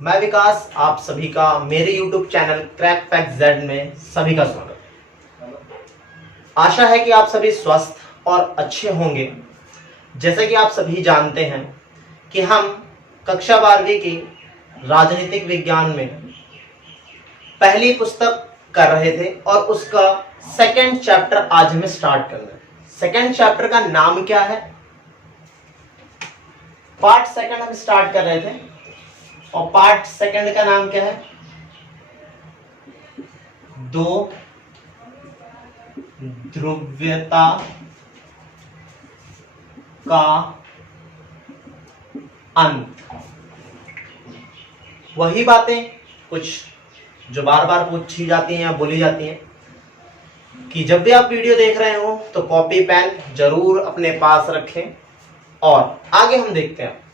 मैं विकास, आप सभी का मेरे YouTube channel crack fact Z में सभी का स्वागत। आशा है कि आप सभी स्वस्थ और अच्छे होंगे। जैसे कि आप सभी जानते हैं कि हम कक्षा 12वीं की राजनीतिक विज्ञान में पहली पुस्तक कर रहे थे और उसका सेकंड चैप्टर आज हमें स्टार्ट करना है। सेकंड चैप्टर का नाम क्या है? पार्ट सेकंड हम स्टार्ट कर रहे थे और पार्ट सेकंड का नाम क्या है? दो ध्रुवीयता का अंत। वही बातें कुछ जो बार बार पूछी जाती हैं या बोली जाती हैं कि जब भी आप वीडियो देख रहे हो तो कॉपी पेन जरूर अपने पास रखें। और आगे हम देखते हैं।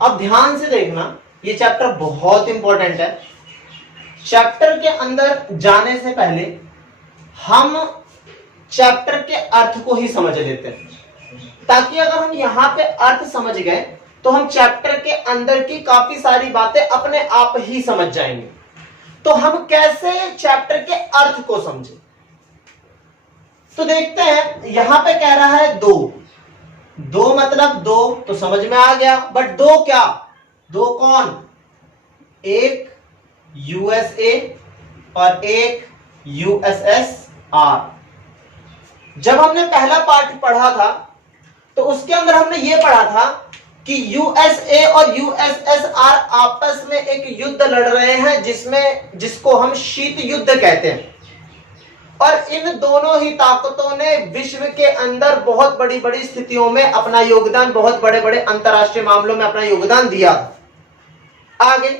अब ध्यान से देखना, ये चैप्टर बहुत इंपॉर्टेंट है। चैप्टर के अंदर जाने से पहले हम चैप्टर के अर्थ को ही समझ लेते हैं, ताकि अगर हम यहां पे अर्थ समझ गए तो हम चैप्टर के अंदर की काफी सारी बातें अपने आप ही समझ जाएंगे। तो हम कैसे चैप्टर के अर्थ को समझें, तो देखते हैं। यहां पे कह रहा है दो मतलब दो तो समझ में आ गया, बट दो क्या? दो कौन? एक यूएसए और एक यूएसएसआर। जब हमने पहला पार्ट पढ़ा था तो उसके अंदर हमने ये पढ़ा था कि यूएसए और यूएसएसआर आपस में एक युद्ध लड़ रहे हैं जिसको हम शीत युद्ध कहते हैं। और इन दोनों ही ताकतों ने विश्व के अंदर बहुत बड़ी बड़ी स्थितियों में अपना योगदान, बहुत बड़े बड़े अंतरराष्ट्रीय मामलों में अपना योगदान दिया। आगे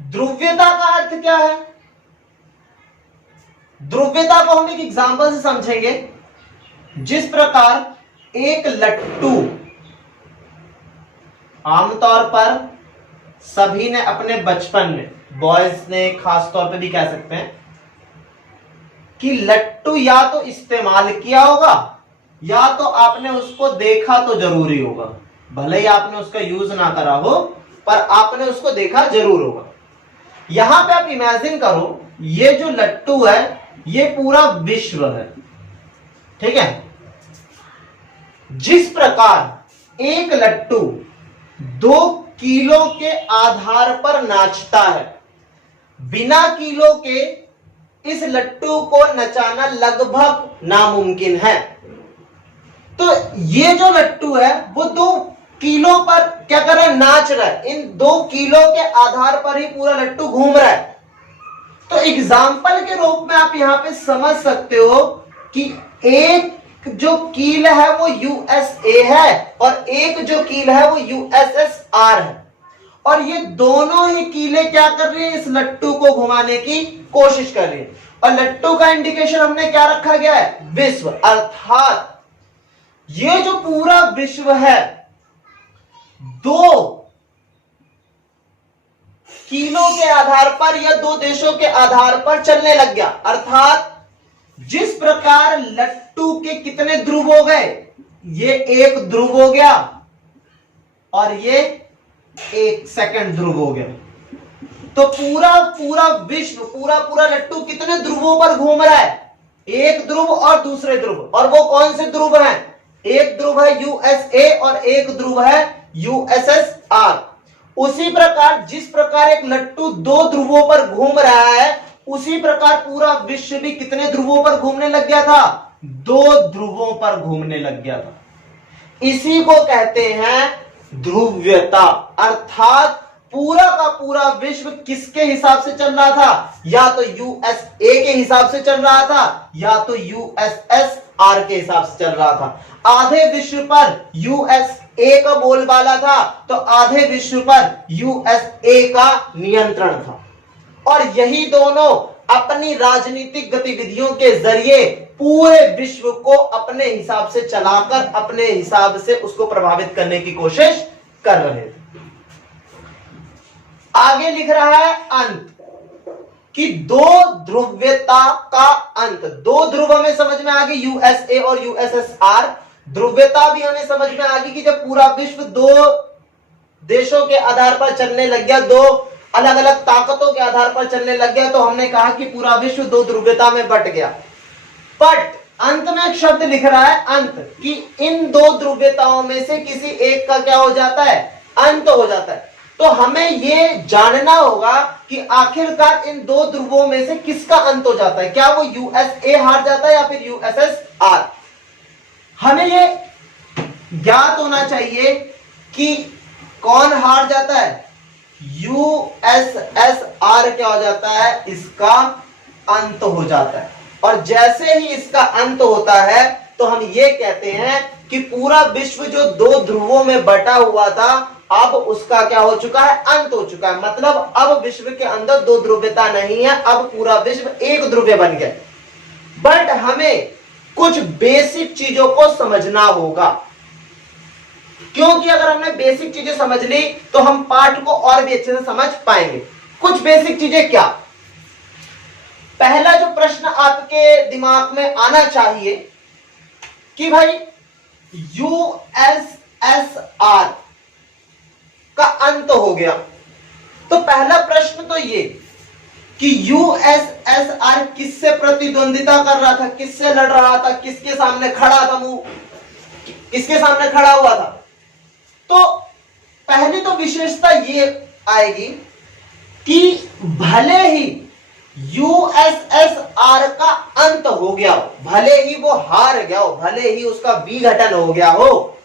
ध्रुवीयता का अर्थ क्या है? ध्रुवीयता को हम एक एग्जांपल से समझेंगे। जिस प्रकार एक लट्टू, आमतौर पर सभी ने अपने बचपन में, बॉयज ने खास तौर पे भी कह सकते हैं कि लट्टू या तो इस्तेमाल किया होगा या तो आपने उसको देखा तो जरूरी होगा। भले ही आपने उसका यूज ना करा हो, पर आपने उसको देखा जरूर होगा। यहां पे आप इमेजिन करो, ये जो लट्टू है ये पूरा विश्व है, ठीक है। जिस प्रकार एक लट्टू 2 कीलो के आधार पर नाचता है, बिना कीलो के इस लट्टू को नचाना लगभग नामुमकिन है। तो ये जो लट्टू है वो 2 कीलो पर क्या कर रहा है? नाच रहा है। इन 2 कीलो के आधार पर ही पूरा लट्टू घूम रहा है। तो एग्जाम्पल के रूप में आप यहां पे समझ सकते हो कि एक जो कील है वो यूएसए है और एक जो कील है वो यूएसएसआर है। और ये दोनों ही कीलें क्या कर रही है? इस लट्टू को घुमाने की कोशिश कर रही है। और लट्टू का इंडिकेशन हमने क्या रखा गया है? विश्व। अर्थात ये जो पूरा विश्व है 2 कीलों के आधार पर या 2 देशों के आधार पर चलने लग गया। अर्थात जिस प्रकार लट्टू के कितने ध्रुव हो गए? ये एक ध्रुव हो गया और ये एक सेकंड ध्रुव हो गया। तो पूरा विश्व, पूरा लट्टू कितने ध्रुवों पर घूम रहा है? एक ध्रुव और दूसरे ध्रुव। और वो कौन से ध्रुव हैं? एक ध्रुव है यूएसए और एक ध्रुव है यूएसएसआर। उसी प्रकार जिस प्रकार एक लट्टू 2 ध्रुवों पर घूम रहा है, उसी प्रकार पूरा विश्व भी कितने ध्रुवों पर घूमने लग गया था? 2 ध्रुवों पर घूमने लग गया था। इसी को कहते हैं ध्रुवीयता। अर्थात पूरा का पूरा विश्व किसके हिसाब से चल रहा था? या तो यूएसए के हिसाब से चल रहा था या तो यूएसएसआर के हिसाब से चल रहा था। आधे विश्व पर यूएसए का बोलबाला था तो आधे विश्व पर यूएसए का नियंत्रण था। और यही दोनों अपनी राजनीतिक गतिविधियों के जरिए पूरे विश्व को अपने हिसाब से चलाकर अपने हिसाब से उसको प्रभावित करने की कोशिश कर रहे थे। आगे लिख रहा है अंत, कि 2 ध्रुवीयता का अंत। 2 ध्रुव हमें समझ में आ गई, यूएसए और यूएसएसआर। ध्रुवीयता भी हमें समझ में आ गई कि जब पूरा विश्व 2 देशों के आधार पर चलने लग गया, दो अलग अलग ताकतों के आधार पर चलने लग गया, तो हमने कहा कि पूरा विश्व दो ध्रुवीयता में बट गया। बट अंत में एक शब्द लिख रहा है अंत, कि इन दो ध्रुवीयताओं में से किसी एक का क्या हो जाता है, अंत हो जाता है। तो हमें ये जानना होगा कि आखिरकार इन दो ध्रुवों में से किसका अंत हो जाता है, क्या वो यूएसए हार जाता है या फिर यूएसएसआर। हमें ये ज्ञात होना चाहिए कि कौन हार जाता है, यूएसएसआर क्या हो जाता है, इसका अंत हो जाता है। और जैसे ही इसका अंत होता है तो हम ये कहते हैं कि पूरा विश्व जो दो ध्रुवों में बटा हुआ था, अब उसका क्या हो चुका है, अंत हो चुका है। मतलब अब विश्व के अंदर दो ध्रुवीयता नहीं है, अब पूरा विश्व एक ध्रुवीय बन गया। बट हमें कुछ बेसिक चीजों को समझना होगा, क्योंकि अगर हमने बेसिक चीजें समझ ली तो हम पाठ को और भी अच्छे से समझ पाएंगे। कुछ बेसिक चीजें क्या, पहला जो प्रश्न आपके दिमाग में आना चाहिए कि भाई यूएसएसआर का अंत हो गया, तो पहला प्रश्न तो ये कि यूएसएसआर किससे प्रतिद्वंदिता कर रहा था, किससे लड़ रहा था, किसके सामने खड़ा था, किसके सामने खड़ा हुआ था। तो पहली तो विशेषता ये आएगी कि भले ही यूएसएसआर का अंत हो गया हो, भले ही वो हार गया हो, भले ही उसका विघटन हो गया हो,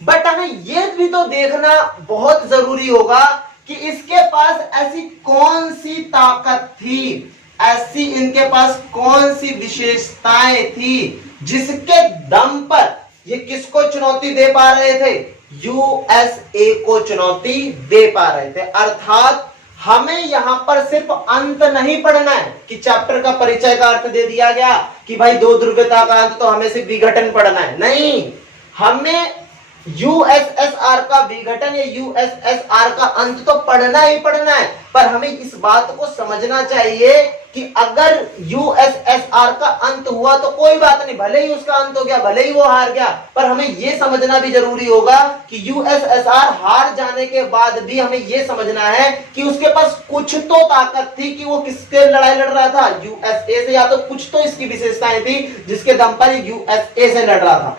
बट हमें ये भी तो देखना बहुत जरूरी होगा कि इसके पास ऐसी कौन सी ताकत थी, ऐसी इनके पास कौन सी विशेषताएं थी जिसके दम पर ये किसको चुनौती दे पा रहे थे, यूएसए को चुनौती दे पा रहे थे। अर्थात हमें यहां पर सिर्फ अंत नहीं पढ़ना है कि चैप्टर का परिचय का अर्थ दे दिया गया कि भाई दो ध्रुवीयता का अंत, तो हमें सिर्फ विघटन पढ़ना है, नहीं, हमें यूएसएसआर का विघटन या यूएसएसआर का अंत तो पढ़ना ही पढ़ना है। पर हमें इस बात को समझना चाहिए कि अगर यूएसएसआर का अंत हुआ तो कोई बात नहीं, भले ही उसका अंत हो गया, भले ही वो हार गया, पर हमें यह समझना भी जरूरी होगा कि यूएसएसआर हार जाने के बाद भी हमें यह समझना है कि उसके पास कुछ तो ताकत थी कि वो किसके लड़ाई लड़ रहा था, यूएसए से, या तो कुछ तो इसकी विशेषताएं थी जिसके दम पर यूएसए से लड़ रहा था।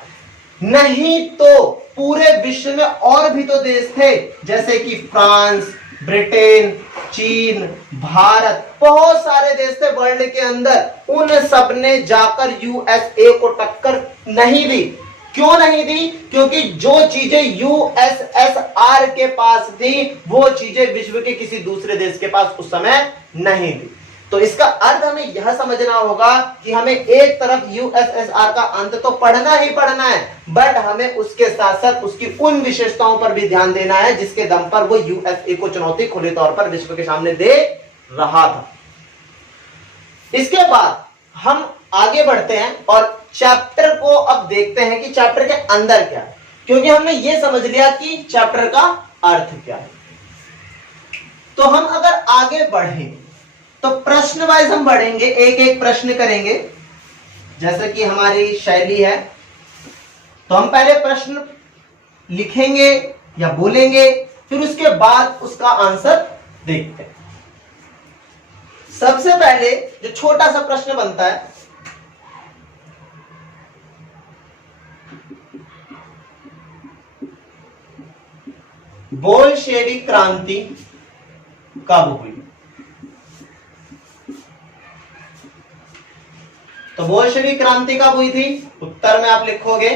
नहीं तो पूरे विश्व में और भी तो देश थे, जैसे कि फ्रांस, ब्रिटेन, चीन, भारत, बहुत सारे देश थे वर्ल्ड के अंदर, उन सब ने जाकर यूएसए को टक्कर नहीं दी। क्यों नहीं दी? क्योंकि जो चीजें यूएसएसआर के पास थी वो चीजें विश्व के किसी दूसरे देश के पास उस समय नहीं थी। तो इसका अर्थ हमें यह समझना होगा कि हमें एक तरफ यूएसएसआर का अंत तो पढ़ना ही पढ़ना है, बट हमें उसके साथ साथ उसकी उन विशेषताओं पर भी ध्यान देना है जिसके दम पर वो यूएसए को चुनौती खुले तौर पर विश्व के सामने दे रहा था। इसके बाद हम आगे बढ़ते हैं और चैप्टर को अब देखते हैं कि चैप्टर के अंदर क्या है, क्योंकि हमने ये समझ लिया कि चैप्टर का अर्थ क्या है। तो हम अगर आगे बढ़ें तो प्रश्न वाइज हम बढ़ेंगे, एक एक प्रश्न करेंगे जैसे कि हमारी शैली है। तो हम पहले प्रश्न लिखेंगे या बोलेंगे, फिर उसके बाद उसका आंसर देखते हैं। सबसे पहले जो छोटा सा प्रश्न बनता है, बोल्शेविक क्रांति कब हुई? तो बोल्शेविक क्रांति कब हुई थी? उत्तर में आप लिखोगे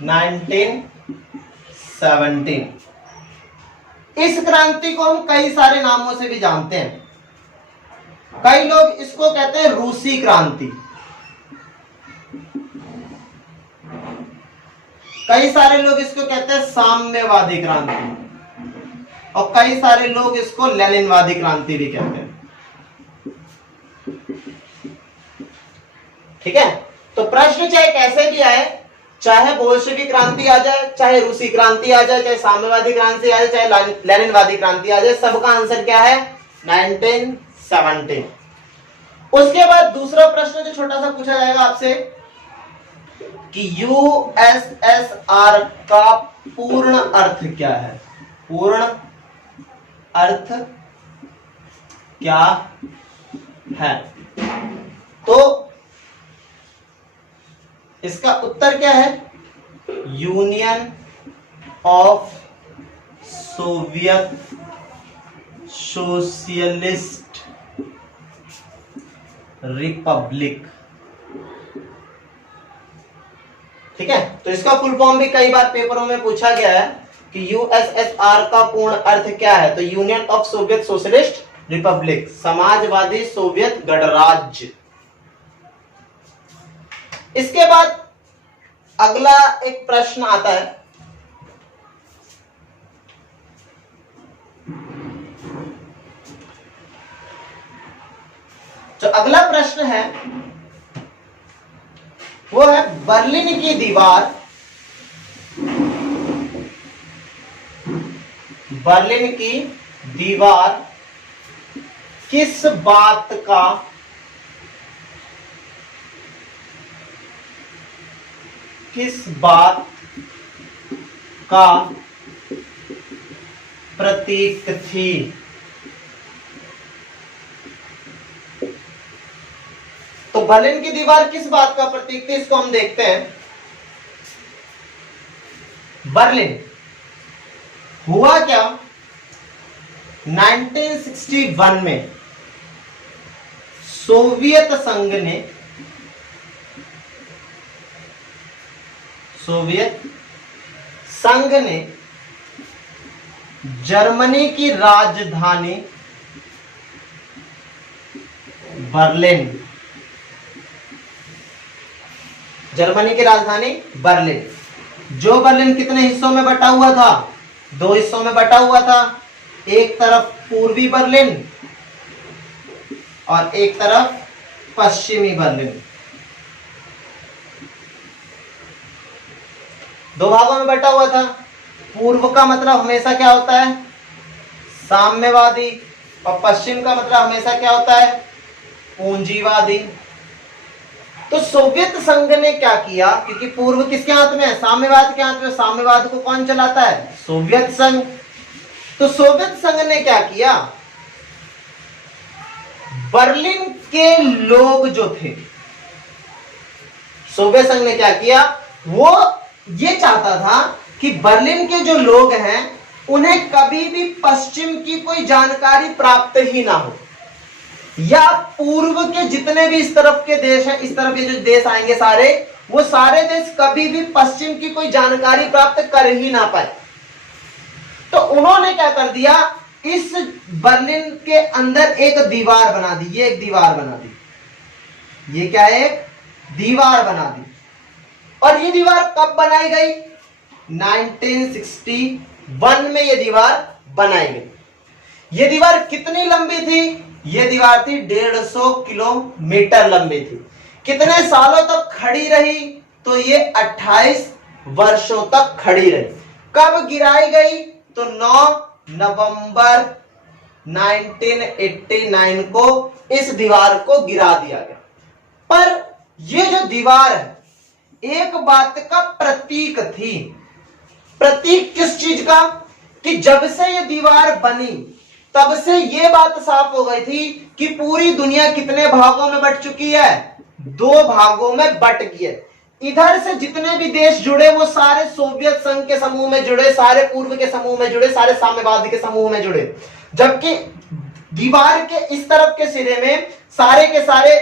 1917। इस क्रांति को हम कई सारे नामों से भी जानते हैं। कई लोग इसको कहते हैं रूसी क्रांति, कई सारे लोग इसको कहते हैं साम्यवादी क्रांति, और कई सारे लोग इसको लेनिनवादी क्रांति भी कहते हैं। ठीक है, तो प्रश्न चाहे कैसे भी आए, चाहे बोल्शेविक क्रांति आ जाए, चाहे रूसी क्रांति आ जाए, चाहे साम्यवादी क्रांति आ जाए, चाहे लेनिनवादी क्रांति आ जाए, सबका आंसर क्या है? 1917। उसके बाद दूसरा प्रश्न जो छोटा सा पूछा जाएगा आपसे कि यूएसएसआर का पूर्ण अर्थ क्या है? पूर्ण अर्थ क्या है? तो इसका उत्तर क्या है? Union of Soviet socialist Republic. ठीक है, तो इसका फुल फॉर्म भी कई बार पेपरों में पूछा गया है कि यूएसएसआर का पूर्ण अर्थ क्या है? तो union of Soviet socialist Republic, Samajwadi Soviet गणराज्य। इसके बाद अगला एक प्रश्न आता है, जो अगला प्रश्न है वो है बर्लिन की दीवार, बर्लिन की दीवार किस बात का प्रतीक थी? तो बर्लिन की दीवार किस बात का प्रतीक थी, इसको हम देखते हैं। बर्लिन हुआ क्या? 1961 में सोवियत संघ ने जर्मनी की राजधानी बर्लिन, जर्मनी की राजधानी बर्लिन, जो बर्लिन कितने हिस्सों में बटा हुआ था? 2 हिस्सों में बटा हुआ था। एक तरफ पूर्वी बर्लिन और एक तरफ पश्चिमी बर्लिन, 2 भागों में बटा हुआ था। पूर्व का मतलब हमेशा क्या होता है? साम्यवादी, और पश्चिम का मतलब हमेशा क्या होता है? पूंजीवादी। तो सोवियत संघ ने क्या किया, क्योंकि पूर्व किसके हाथ में है? साम्यवाद के हाथ में। साम्यवाद को कौन चलाता है? सोवियत संघ। तो सोवियत संघ ने क्या किया? बर्लिन के लोग जो थे, सोवियत संघ ने क्या किया? वो ये चाहता था कि बर्लिन के जो लोग हैं उन्हें कभी भी पश्चिम की कोई जानकारी प्राप्त ही ना हो, या पूर्व के जितने भी इस तरफ के देश हैं, इस तरफ ये जो देश आएंगे सारे, वो सारे देश कभी भी पश्चिम की कोई जानकारी प्राप्त कर ही ना पाए। तो उन्होंने क्या कर दिया? इस बर्लिन के अंदर एक दीवार बना दी। ये एक दीवार बना दी, ये क्या है? एक दीवार बना दी। और ये दीवार कब बनाई गई? 1961 में ये दीवार बनाई गई। ये दीवार कितनी लंबी थी? ये दीवार थी 150 किलोमीटर लंबी थी। कितने सालों तक खड़ी रही? तो ये 28 वर्षों तक खड़ी रही। कब गिराई गई? तो 9 नवंबर 1989 को इस दीवार को गिरा दिया गया। पर ये जो दीवार है एक बात का प्रतीक थी। प्रतीक किस चीज का? कि जब से ये दीवार बनी तब से ये बात साफ हो गई थी कि पूरी दुनिया कितने भागों में बट चुकी है? 2 भागों में बट गई है। इधर से जितने भी देश जुड़े वो सारे सोवियत संघ के समूह में जुड़े, सारे पूर्व के समूह में जुड़े, सारे साम्यवाद के समूह में जुड़े। जबकि दीवार के इस तरफ के सिरे में सारे के सारे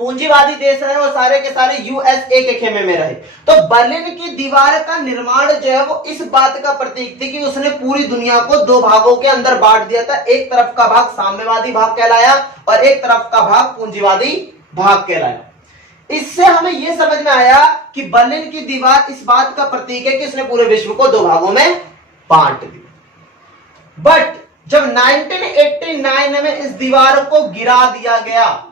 पूंजीवादी देश रहे, वो सारे के सारे यूएसए के खेमे में रहे। तो बर्लिन की दीवार का निर्माण जो है वो इस बात का प्रतीक थी कि उसने पूरी दुनिया को 2 भागों के अंदर बांट दिया था। एक तरफ का भाग साम्यवादी भाग कहलाया और एक तरफ का भाग पूंजीवादी भाग कहलाया। इससे हमें यह समझ में आया कि बर्लिन की दीवार इस बात का प्रतीक है कि उसने पूरे विश्व को 2 भागों में बांट दिया। बट जब 1989 में इस दीवार को गिरा दिया गया,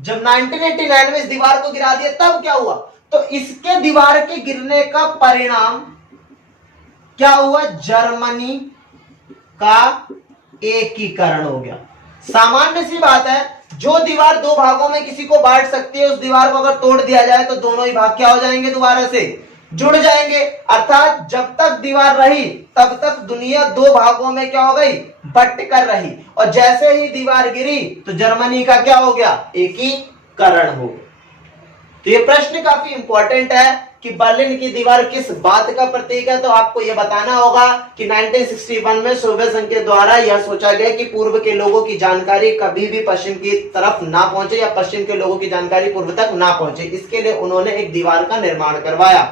जब 1989 में इस दीवार को गिरा दिया, तब क्या हुआ? तो इसके दीवार के गिरने का परिणाम क्या हुआ? जर्मनी का एकीकरण हो गया। सामान्य सी बात है, जो दीवार 2 भागों में किसी को बांट सकती है, उस दीवार को अगर तोड़ दिया जाए तो दोनों ही भाग क्या हो जाएंगे? दोबारा से जुड़ जाएंगे। अर्थात जब तक दीवार रही तब तक दुनिया दो भागों में क्या हो गई, बट कर रही, और जैसे ही दीवार गिरी तो जर्मनी का क्या हो गया, एकीकरण हो गया। तो ये प्रश्न काफी इंपॉर्टेंट है कि बर्लिन की दीवार किस बात का प्रतीक है। तो आपको यह बताना होगा कि 1961 में सोवियत संघ के द्वारा यह सोचा गया कि पूर्व के लोगों की जानकारी कभी भी पश्चिम की तरफ ना पहुंचे या पश्चिम के लोगों की जानकारी पूर्व तक ना पहुंचे, इसके लिए उन्होंने एक दीवार का निर्माण करवाया।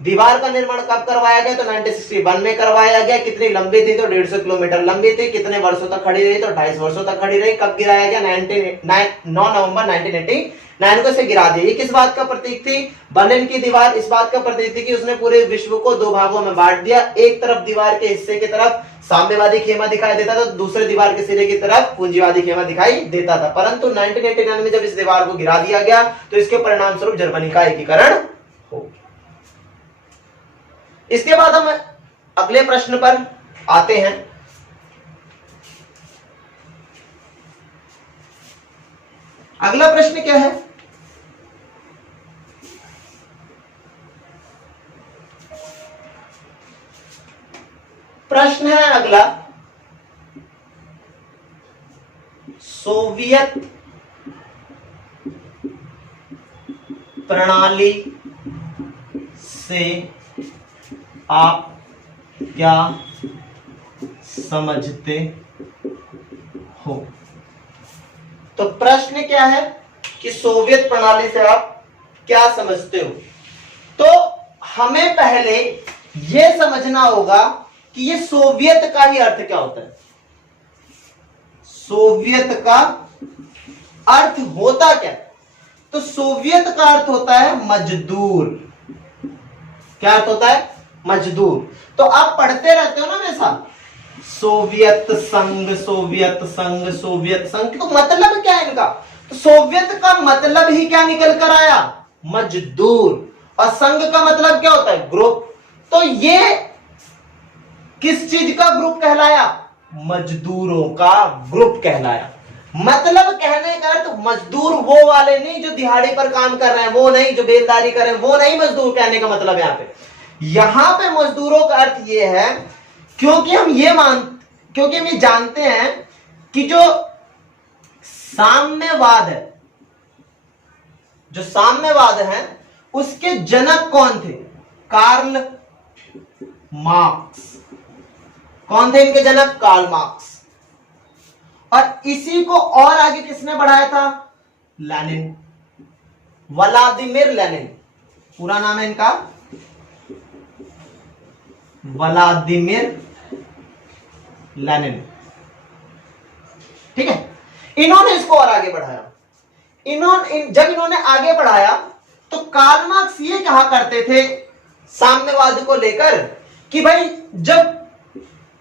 दीवार का निर्माण कब करवाया गया, तो 1961 में करवाया गया। कितनी लंबी थी, तो 150 किलोमीटर लंबी थी। कितने वर्षों तक खड़ी रही, तो 2.5 वर्षों तक खड़ी रही। कब गिराया गया, 9 नवंबर 1989 को इसे गिरा दिया। ये किस बात का प्रतीक थी, बर्लिन की दीवार इस बात का प्रतीक थी कि उसने पूरे विश्व को दो भागों में बांट दिया। एक तरफ दीवार के हिस्से की तरफ साम्यवादी खेमा दिखाई देता था, तो दूसरे दीवार के सिरे की तरफ पूंजीवादी खेमा दिखाई देता था। परंतु 1989 में जब इस दीवार को गिरा दिया गया तो इसके परिणाम स्वरूप जर्मनी का एकीकरण हो गया। इसके बाद हम अगले प्रश्न पर आते हैं। अगला प्रश्न क्या है, प्रश्न है अगला, सोवियत प्रणाली से आप क्या समझते हो। तो प्रश्न क्या है कि सोवियत प्रणाली से आप क्या समझते हो। तो हमें पहले यह समझना होगा कि ये सोवियत का ही अर्थ क्या होता है। सोवियत का अर्थ होता क्या, तो सोवियत का अर्थ होता है मजदूर। क्या अर्थ होता है, मजदूर। तो आप पढ़ते रहते हो ना हमेशा, सोवियत संघ सोवियत संघ सोवियत संघ, तो मतलब क्या है इनका, तो सोवियत का मतलब ही क्या निकल कर आया, मजदूर। और संघ का मतलब क्या होता है, ग्रुप। तो ये किस चीज का ग्रुप कहलाया, मजदूरों का ग्रुप कहलाया। मतलब कहने का अर्थ मजदूर वो वाले नहीं जो दिहाड़ी पर काम कर रहे हैं, वो नहीं, जो बेलदारी कर रहे हैं, वो नहीं मजदूर कहने का मतलब। यहां पे मजदूरों का अर्थ ये है क्योंकि हम ये जानते हैं कि जो साम्यवाद है उसके जनक कौन थे, कार्ल मार्क्स। कौन थे इनके जनक, कार्ल मार्क्स। और इसी को और आगे किसने बढ़ाया था, लेनिन, व्लादिमीर लेनिन। पूरा नाम है इनका व्लादिमीर लेनिन। ठीक है, इन्होंने इसको और आगे बढ़ाया। जब इन्होंने आगे बढ़ाया तो कार्ल मार्क्स ये कहा करते थे साम्यवाद को लेकर कि भाई जब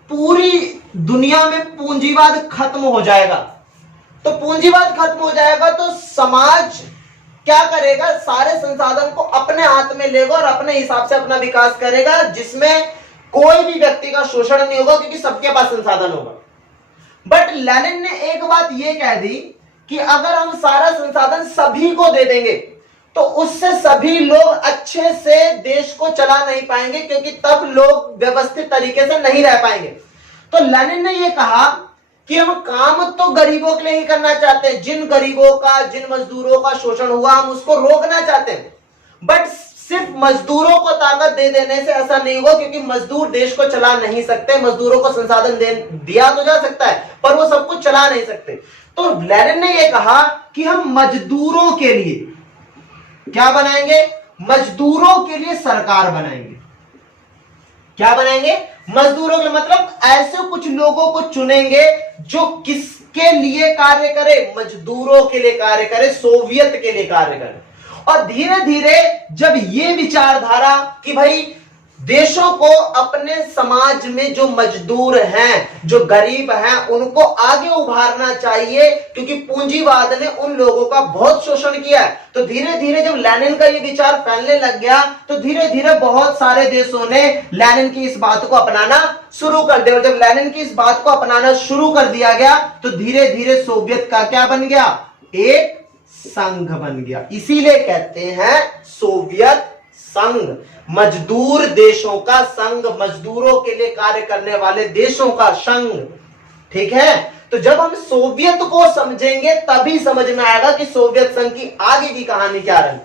पूरी दुनिया में पूंजीवाद खत्म हो जाएगा, तो पूंजीवाद खत्म हो जाएगा तो समाज क्या करेगा, सारे संसाधन को अपने हाथ में लेगा और अपने हिसाब से अपना विकास करेगा, जिसमें कोई भी व्यक्ति का शोषण नहीं होगा क्योंकि सबके पास संसाधन होगा। बट लेनिन ने एक बात यह कह दी कि अगर हम सारा संसाधन सभी को दे देंगे तो उससे सभी लोग अच्छे से देश को चला नहीं पाएंगे, क्योंकि तब लोग व्यवस्थित तरीके से नहीं रह पाएंगे। तो लेनिन ने यह कहा कि हम काम तो गरीबों के लिए ही करना चाहते हैं, जिन गरीबों का, जिन मजदूरों का शोषण हुआ हम उसको रोकना चाहते हैं। बट सिर्फ मजदूरों को ताकत दे देने से ऐसा नहीं होगा, क्योंकि मजदूर देश को चला नहीं सकते। मजदूरों को संसाधन दिया तो जा सकता है पर वो सब कुछ चला नहीं सकते। तो लेनिन ने यह कहा कि हम मजदूरों के लिए क्या बनाएंगे, मजदूरों के लिए सरकार बनाएंगे। क्या बनाएंगे, मजदूरों के मतलब ऐसे कुछ लोगों को चुनेंगे जो किसके लिए कार्य करे, मजदूरों के लिए कार्य करे, सोवियत के लिए कार्य करे। और धीरे धीरे जब ये विचारधारा कि भाई देशों को अपने समाज में जो मजदूर हैं, जो गरीब हैं, उनको आगे उभारना चाहिए, क्योंकि पूंजीवाद ने उन लोगों का बहुत शोषण किया है। तो धीरे धीरे जब लेनिन का ये विचार फैलने लग गया तो धीरे धीरे बहुत सारे देशों ने लेनिन की इस बात को अपनाना शुरू कर दिया। और जब लेनिन की इस बात को अपनाना शुरू कर दिया गया तो धीरे धीरे सोवियत का क्या बन गया, एक संघ बन गया। इसीलिए कहते हैं सोवियत संघ, मजदूर देशों का संघ, मजदूरों के लिए कार्य करने वाले देशों का संघ। ठीक है, तो जब हम सोवियत को समझेंगे तभी समझ में आएगा कि सोवियत संघ की आगे की कहानी क्या रही।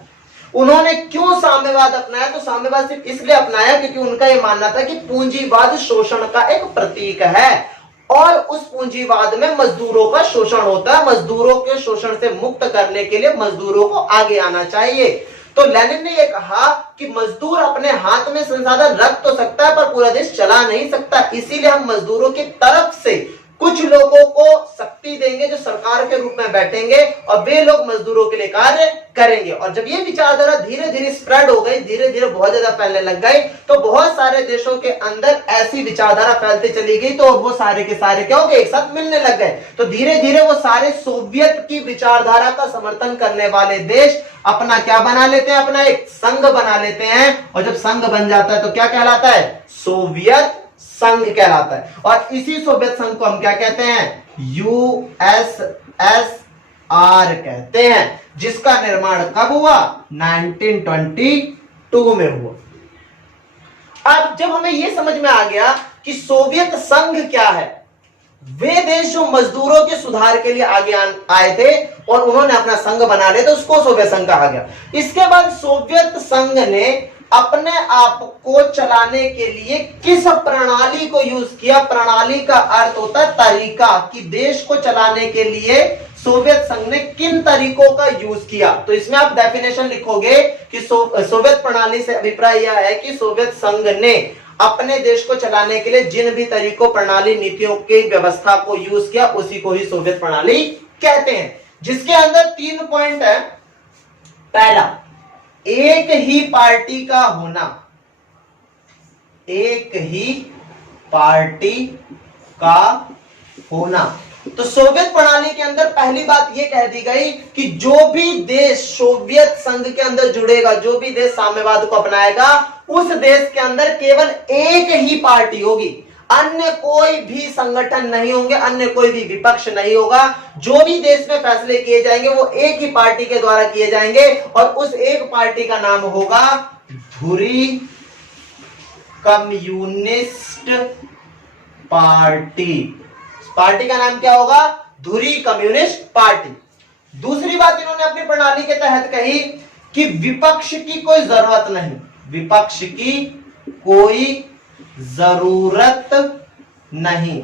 उन्होंने क्यों साम्यवाद अपनाया? तो साम्यवाद सिर्फ इसलिए अपनाया क्योंकि उनका यह मानना था कि पूंजीवाद शोषण का एक प्रतीक है और उस पूंजीवाद में मजदूरों का शोषण होता है। मजदूरों के शोषण से मुक्त करने के लिए मजदूरों को आगे आना चाहिए। तो लेनिन ने यह कहा कि मजदूर अपने हाथ में संसाधन रख तो सकता है पर पूरा देश चला नहीं सकता, इसीलिए हम मजदूरों की तरफ से कुछ लोगों को शक्ति देंगे जो सरकार के रूप में बैठेंगे और वे लोग मजदूरों के लिए कार्य करेंगे। और जब ये विचारधारा धीरे धीरे स्प्रेड हो गई, धीरे धीरे बहुत ज्यादा फैलने लग गई, तो बहुत सारे देशों के अंदर ऐसी विचारधारा फैलती चली गई, तो वो सारे के सारे क्या हो गए, एक साथ मिलने लग गए। तो धीरे धीरे वो सारे सोवियत की विचारधारा का समर्थन करने वाले देश अपना क्या बना लेते हैं, अपना एक संघ बना लेते हैं। और जब संघ बन जाता है तो क्या कहलाता है, सोवियत संघ कहलाता है। और इसी सोवियत संघ को हम क्या कहते हैं, यूएसएसआर कहते हैं, जिसका निर्माण कब हुआ, 1922 में हुआ। अब जब हमें यह समझ में आ गया कि सोवियत संघ क्या है, वे देश जो मजदूरों के सुधार के लिए आगे आए थे और उन्होंने अपना संघ बना लिया, तो उसको सोवियत संघ कहा गया। इसके बाद सोवियत संघ ने अपने आप को चलाने के लिए किस प्रणाली को यूज किया? प्रणाली का अर्थ होता है तरीका, कि देश को चलाने के लिए सोवियत संघ ने किन तरीकों का यूज किया। तो इसमें आप डेफिनेशन लिखोगे कि सोवियत प्रणाली से अभिप्राय यह है कि सोवियत संघ ने अपने देश को चलाने के लिए जिन भी तरीकों, प्रणाली, नीतियों की व्यवस्था को यूज किया, उसी को ही सोवियत प्रणाली कहते हैं। जिसके अंदर 3 पॉइंट है। पहला, एक ही पार्टी का होना, एक ही पार्टी का होना। तो सोवियत प्रणाली के अंदर पहली बात यह कह दी गई कि जो भी देश सोवियत संघ के अंदर जुड़ेगा, जो भी देश साम्यवाद को अपनाएगा, उस देश के अंदर केवल एक ही पार्टी होगी, अन्य कोई भी संगठन नहीं होंगे, अन्य कोई भी विपक्ष नहीं होगा। जो भी देश में फैसले किए जाएंगे वो एक ही पार्टी के द्वारा किए जाएंगे और उस एक पार्टी का नाम होगा धुरी कम्युनिस्ट पार्टी। पार्टी का नाम क्या होगा, धुरी कम्युनिस्ट पार्टी। दूसरी बात इन्होंने अपनी प्रणाली के तहत कही कि विपक्ष की कोई जरूरत नहीं, विपक्ष की कोई जरूरत नहीं।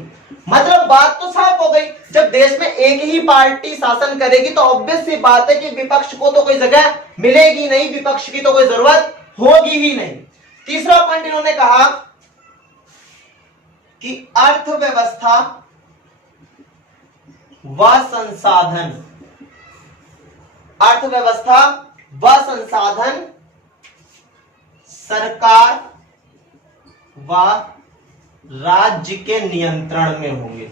मतलब बात तो साफ हो गई, जब देश में एक ही पार्टी शासन करेगी तो ऑब्वियस सी बात है कि विपक्ष को तो कोई जगह मिलेगी नहीं, विपक्ष की तो कोई जरूरत होगी ही नहीं। तीसरा पॉइंट इन्होंने कहा कि अर्थव्यवस्था व संसाधन, अर्थव्यवस्था व संसाधन सरकार व राज्य के नियंत्रण में होंगे।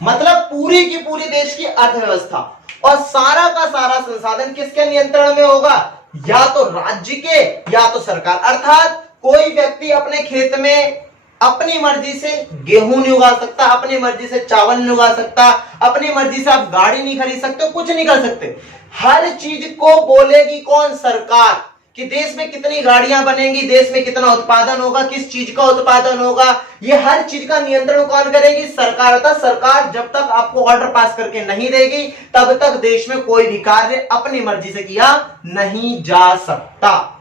मतलब पूरी की पूरी देश की अर्थव्यवस्था और सारा का सारा संसाधन किसके नियंत्रण में होगा, या तो राज्य के या तो सरकार। अर्थात कोई व्यक्ति अपने खेत में अपनी मर्जी से गेहूं नहीं उगा सकता, अपनी मर्जी से चावल नहीं उगा सकता, अपनी मर्जी से आप गाड़ी नहीं खरीद सकते, कुछ नहीं कर सकते। हर चीज को बोलेगी कौन, सरकार, कि देश में कितनी गाड़ियां बनेंगी, देश में कितना उत्पादन होगा, किस चीज का उत्पादन होगा, ये हर चीज का नियंत्रण कौन करेगी, सरकार। था सरकार जब तक आपको ऑर्डर पास करके नहीं देगी तब तक देश में कोई भी कार्य अपनी मर्जी से किया नहीं जा सकता।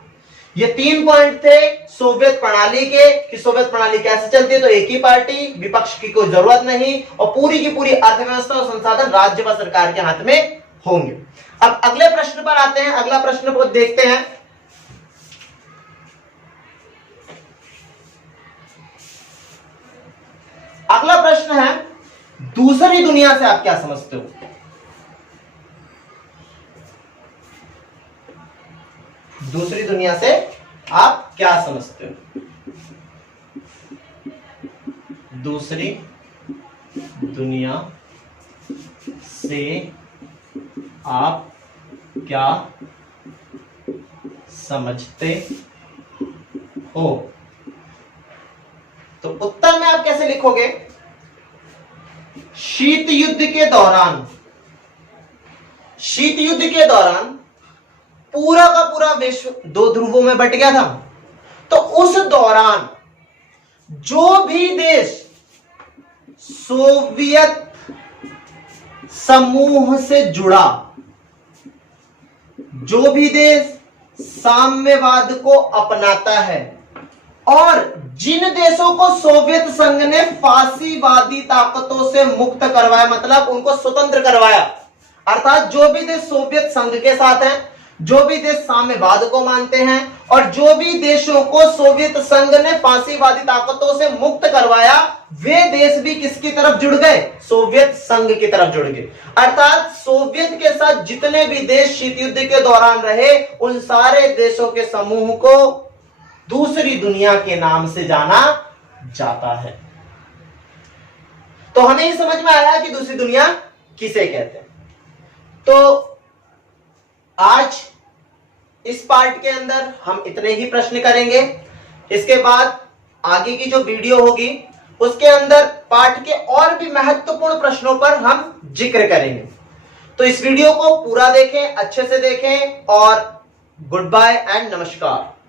ये 3 पॉइंट थे सोवियत प्रणाली के, कि सोवियत प्रणाली कैसे चलती है, तो एक ही पार्टी, विपक्ष की कोई जरूरत नहीं और पूरी की पूरी अर्थव्यवस्था और संसाधन राज्य व सरकार के हाथ में होंगे। अब अगले प्रश्न पर आते हैं, अगला प्रश्न को देखते हैं। अगला प्रश्न है, दूसरी दुनिया से आप क्या समझते हो? दूसरी दुनिया से आप क्या समझते हो? दूसरी दुनिया से आप क्या समझते हो? तो उत्तर में आप कैसे लिखोगे, शीत युद्ध के दौरान, शीत युद्ध के दौरान पूरा का पूरा विश्व दो ध्रुवों में बट गया था। तो उस दौरान जो भी देश सोवियत समूह से जुड़ा, जो भी देश साम्यवाद को अपनाता है, और जिन देशों को सोवियत संघ ने फासीवादी ताकतों से मुक्त करवाया, मतलब उनको स्वतंत्र करवाया, अर्थात जो भी देश सोवियत संघ के साथ हैं, जो भी देश साम्यवाद को मानते हैं, और जो भी देशों को सोवियत संघ ने फासीवादी ताकतों से मुक्त करवाया, वे देश भी किसकी तरफ जुड़ गए? सोवियत संघ की तरफ जुड़ गए। अर्थात सोवियत के साथ जितने भी देश शीत युद्ध के दौरान रहे, उन सारे देशों के समूह को दूसरी दुनिया के नाम से जाना जाता है। तो हमें ये समझ में आया कि दूसरी दुनिया किसे कहते हैं। तो आज इस पार्ट के अंदर हम इतने ही प्रश्न करेंगे। इसके बाद आगे की जो वीडियो होगी उसके अंदर पाठ के और भी महत्वपूर्ण प्रश्नों पर हम जिक्र करेंगे। तो इस वीडियो को पूरा देखें, अच्छे से देखें, और गुड बाय एंड नमस्कार।